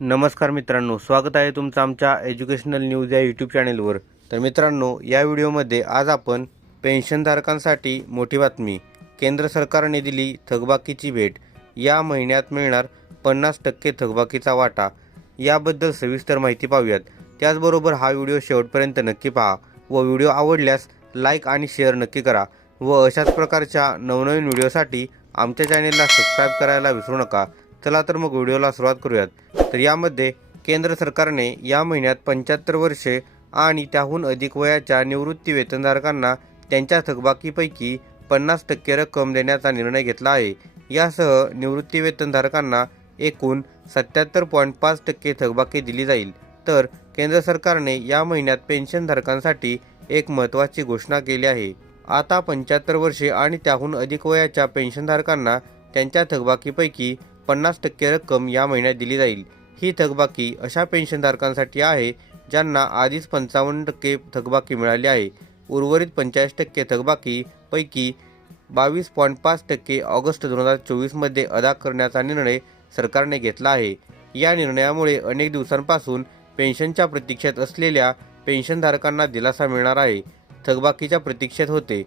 नमस्कार मित्रांनो स्वागत आहे तुमचं आमच्या एज्युकेशनल न्यूज या यूट्यूब चॅनेलवर तर मित्रांनो या व्हिडिओमध्ये आज आपण पेन्शनधारकांसाठी मोठी बातमी. केंद्र सरकारने दिली थकबाकीची भेट. या महिन्यात मिळणार पन्नास टक्के थकबाकीचा वाटा. याबद्दल सविस्तर माहिती पाहूयात. त्याचबरोबर हा व्हिडिओ शेवटपर्यंत नक्की पहा व व्हिडिओ आवडल्यास लाईक आणि शेअर नक्की करा व अशाच प्रकारच्या नवनवीन व्हिडिओसाठी आमच्या चॅनेलला सबस्क्राईब करायला विसरू नका. चला तर मग व्हिडिओला सुरुवात करूयात. तर यामध्ये केंद्र सरकारने या महिन्यात पंच्याहत्तर वर्षे आणि त्याहून अधिक वयाच्या निवृत्ती वेतनधारकांना त्यांच्या थकबाकीपैकी पन्नास टक्के रक्कम देण्याचा निर्णय घेतला आहे. यासह निवृत्ती वेतनधारकांना एकूण सत्याहत्तर पॉईंट पाच टक्के थकबाकी दिली जाईल. तर केंद्र सरकारने या महिन्यात पेन्शनधारकांसाठी एक महत्त्वाची घोषणा केली आहे. आता पंच्याहत्तर वर्षे आणि त्याहून अधिक वयाच्या पेन्शनधारकांना त्यांच्या थकबाकीपैकी पन्नास टक्के रक्कम या महिन्यात दिली जाईल. ही थकबाकी अशा पेन्शनधारकांसाठी आहे ज्यांना आधीच पंचावन्न टक्के थकबाकी मिळाली आहे. उर्वरित पंचेचाळीस टक्के थकबाकीपैकी बावीस पॉईंट पाच टक्के ऑगस्ट दोन हजार चोवीसमध्ये अदा करण्याचा निर्णय सरकारने घेतला आहे. या निर्णयामुळे अनेक दिवसांपासून पेन्शनच्या प्रतीक्षेत असलेल्या पेन्शनधारकांना दिलासा मिळणार आहे. थकबाकीच्या प्रतीक्षेत होते.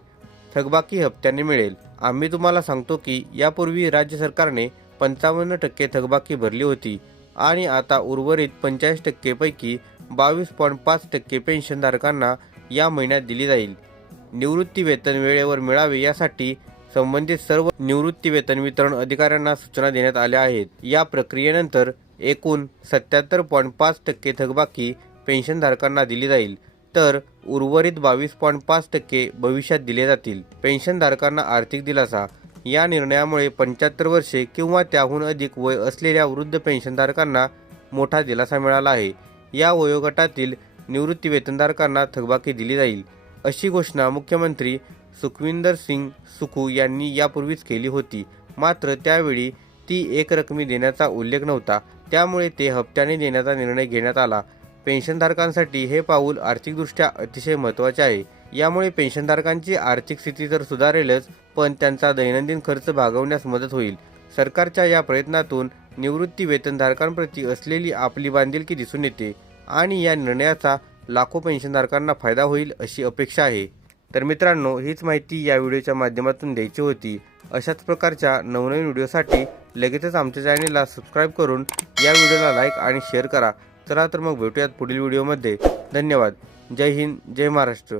थकबाकी हप्त्याने मिळेल. आम्ही तुम्हाला सांगतो की यापूर्वी राज्य सरकारने पंचावन्न टक्के थकबाकी भरली होती. आणि आता उर्वरित पंचेचाळीस टक्केपैकी बावीस पॉईंट पाच टक्के पेन्शनधारकांना या महिन्यात दिली जाईल. निवृत्ती वेतन वेळेवर मिळावे यासाठी संबंधित सर्व निवृत्ती वेतन वितरण अधिकाऱ्यांना सूचना देण्यात आल्या आहेत. या प्रक्रियेनंतर एकूण सत्याहत्तर पॉईंट पाच टक्के थकबाकी पेन्शनधारकांना दिली जाईल. तर उर्वरित बावीस पॉईंट पाच टक्के भविष्यात दिले जातील. पेन्शनधारकांना आर्थिक दिलासा या निर्णयामुळे पंच्याहत्तर वर्षे किंवा त्याहून अधिक वय असलेल्या वृद्ध पेन्शनधारकांना मोठा दिलासा मिळाला आहे. या वयोगटातील निवृत्ती वेतनधारकांना थकबाकी दिली जाईल अशी घोषणा मुख्यमंत्री सुखविंदर सिंग सुखू यांनी यापूर्वीच केली होती. मात्र त्यावेळी ती एक रकमी देण्याचा उल्लेख नव्हता. त्यामुळे ते हप्त्याने देण्याचा निर्णय घेण्यात आला. पेन्शनधारकांसाठी हे पाऊल आर्थिकदृष्ट्या अतिशय महत्त्वाचे आहे. यामुळे पेन्शनधारकांची आर्थिक स्थिती तर सुधारेलच पण त्यांचा दैनंदिन खर्च भागवण्यास मदत होईल. सरकारच्या या प्रयत्नातून निवृत्ती वेतनधारकांप्रती असलेली आपली बांधिलकी दिसून येते आणि या निर्णयाचा लाखो पेन्शनधारकांना फायदा होईल अशी अपेक्षा आहे. तर मित्रांनो हीच माहिती या व्हिडिओच्या माध्यमातून द्यायची होती. अशाच प्रकारच्या नवनवीन व्हिडिओसाठी लगेचच आमच्या चॅनेलला सबस्क्राईब करून या व्हिडिओला लाईक आणि शेअर करा. चला तर मग भेटूयात पुढील व्हिडिओमध्ये. धन्यवाद. जय हिंद जय महाराष्ट्र.